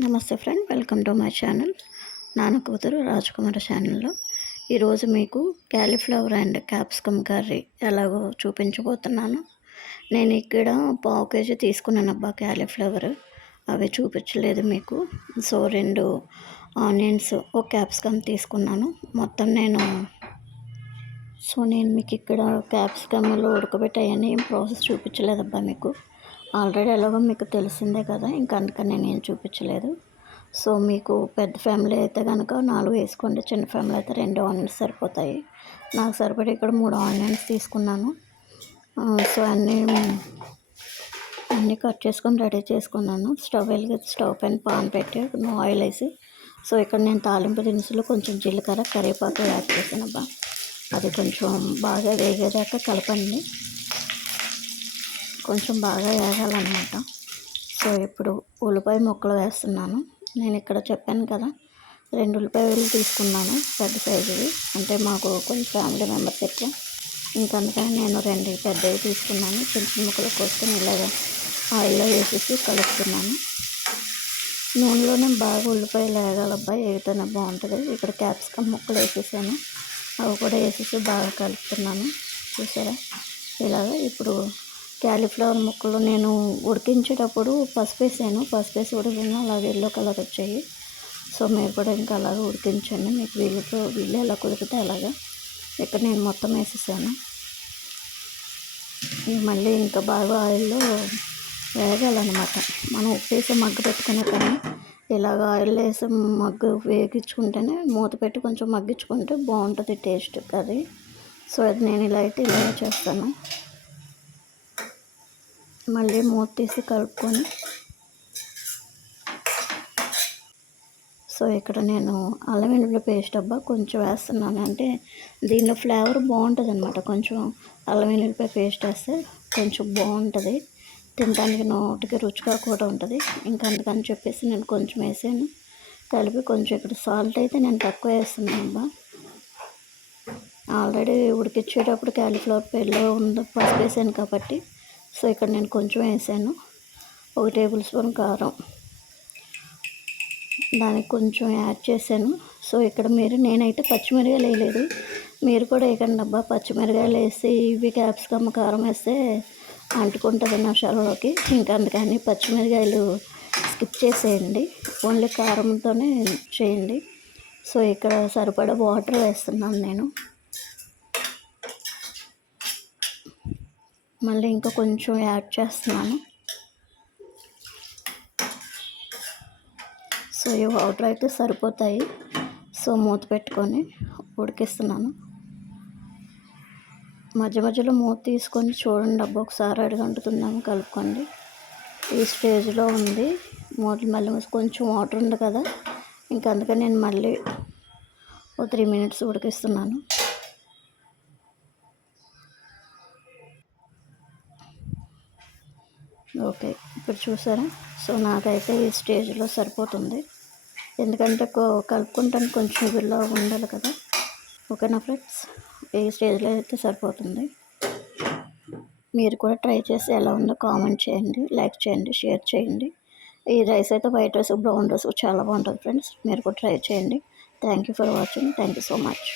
నమస్తే friend, welcome to my channel. నాన్న కూతురు రాజకుమారి ఛానల్లో ఈరోజు మీకు క్యాలీఫ్లవర్ అండ్ క్యాప్సికమ్ కర్రీ ఎలాగో చూపించబోతున్నాను. నేను ఇక్కడ 1/2 kg తీసుకున్నాను అబ్బా క్యాలీఫ్లవర్. అవి చూపించలేదు మీకు. సో 2 ఆనియన్స్, ఒక క్యాప్సికమ్ తీసుకున్నాను. మొత్తం నేను మీకు ఇక్కడ క్యాప్సికమ్లో ఉడకబెట్టాయని ఏం ప్రాసెస్ చూపించలేదబ్బా మీకు. ఆల్రెడీ ఎలాగో మీకు తెలిసిందే కదా, ఇంకా అందుకని నేను ఏం చూపించలేదు. సో మీకు పెద్ద ఫ్యామిలీ అయితే కనుక 4 వేసుకోండి, చిన్న ఫ్యామిలీ అయితే 2 ఆనియన్స్ సరిపోతాయి. నాకు సరిపడి ఇక్కడ 3 ఆనియన్స్ తీసుకున్నాను. సో అన్నీ కట్ చేసుకొని రెడీ చేసుకున్నాను. స్టవ్ పైన పాన్ పెట్టి ఆయిల్ వేసి, సో ఇక్కడ నేను తాలింపు దినుసులు కొంచెం జీలకర్ర, కరివేపాకు యాడ్ చేసానబ్బా. అది కొంచెం బాగా వేగేదాకా కలపండి, కొంచెం బాగా వేగాలన్నమాట. సో ఇప్పుడు ఉల్లిపాయ ముక్కలు వేస్తున్నాను. నేను ఇక్కడ చెప్పాను కదా, 2 ఉల్లిపాయలు తీసుకున్నాను పెద్ద సైజువి. అంటే మాకు కొంచెం ఫ్యామిలీ మెంబర్స్ ఎక్కువ, ఇంకా అందుకని నేను 2 పెద్దవి తీసుకున్నాను. చిన్న చిన్న ముక్కలు కోసుకొని ఇలాగా ఆయిల్లో వేసేసి కలుపుతున్నాను. నూనెలోనే బాగా ఉల్లిపాయలు వేగాలబ్బా, వేగితేనే బాగుంటుంది. ఇక్కడ క్యాప్సికమ్ ముక్కలు వేసేసాను, అవి కూడా వేసేసి బాగా కలుపుతున్నాను. చూసారా ఇలాగా. ఇప్పుడు క్యాలీఫ్లవర్ ముక్కలు నేను ఉడికించేటప్పుడు పసుపు వేసాను. పసుపు వేసి ఉడికిన అలాగే ఎల్లో కలర్ వచ్చాయి. సో మీరు కూడా ఇంకా అలాగే ఉడికించండి, మీకు వీళ్ళు ఎలా కుదిరితే అలాగా. ఇక్కడ నేను మొత్తం వేసేసాను. మళ్ళీ ఇంకా బాగా ఆయిల్లో వేగాలన్నమాట. మనం ఉప్పు వేసి మగ్గు పెట్టుకునే కన్నా ఇలాగ ఆయిల్ వేసి మగ్గు వేగించుకుంటేనే, మూత పెట్టి కొంచెం మగ్గించుకుంటే బాగుంటుంది టేస్ట్ కర్రీ. సో అది నేను ఇలా అయితే ఇలా చేస్తాను. మళ్ళీ మూత తీసి కలుపుకొని, సో ఇక్కడ నేను అల్లం వెల్లుల్లి పేస్ట్ అబ్బా కొంచెం వేస్తున్నాను. అంటే దీనిలో ఫ్లేవర్ బాగుంటుంది అనమాట. కొంచెం అల్లం వెల్లుల్లిపాయ పేస్ట్ వేస్తే కొంచెం బాగుంటుంది, తినడానికి నోటికి రుచిగా కూడా ఉంటుంది. ఇంకా అందుకని చెప్పేసి నేను కొంచెం వేసాను కలిపి. కొంచెం ఇక్కడ సాల్ట్ అయితే నేను తక్కువ వేస్తున్నాను అబ్బా. ఆల్రెడీ ఉడికిచ్చేటప్పుడు క్యాలీఫ్లవర్ పేర్లో ఉంది పసుపు వేసాను కాబట్టి, సో ఇక్కడ నేను కొంచెం వేసాను. 1 టేబుల్ స్పూన్ కారం దానికి కొంచెం యాడ్ చేశాను. సో ఇక్కడ నేనైతే పచ్చిమిరకాయలు వేయలేదు, మీరు కూడా వేయకండి అబ్బా. పచ్చిమిరకాయలు వేసి ఇవి క్యాప్సికమ్ కారం వేస్తే అంటుకుంటుంది మసాలాలోకి. ఇంకా అందుకని పచ్చిమిరకాయలు స్కిప్ చేసేయండి, ఓన్లీ కారంతోనే చేయండి. సో ఇక్కడ సరిపడా వాటర్ వేస్తున్నాను నేను. మళ్ళీ ఇంకా కొంచెం యాడ్ చేస్తున్నాను. సో ఈ వాటర్ అయితే సరిపోతాయి. సో మూత పెట్టుకొని ఉడికిస్తున్నాను. మధ్య మధ్యలో మూత తీసుకొని చూడండి అబ్బా, ఒకసారి అడుగంటుతుందని కలుపుకోండి. ఈ స్టేజ్లో ఉంది. మళ్ళీ కొంచెం వాటర్ ఉంది కదా, ఇంకా అందుకని నేను మళ్ళీ 3 minutes ఉడికిస్తున్నాను. ఓకే, ఇప్పుడు చూసారా. సో నాకైతే ఈ స్టేజ్లో సరిపోతుంది, ఎందుకంటే కలుపుకుంటానికి కొంచెం వీళ్ళ ఉండాలి కదా. ఓకేనా ఫ్రెండ్స్, ఈ స్టేజ్లో అయితే సరిపోతుంది. మీరు కూడా ట్రై చేసి ఎలా ఉందో కామెంట్ చేయండి, లైక్ చేయండి, షేర్ చేయండి. ఈ రైస్ అయితే వైట్ రైస్, బ్రౌన్ రైస్ చాలా బాగుంటుంది ఫ్రెండ్స్. మీరు కూడా ట్రై చేయండి. Thank you for watching. Thank you so much.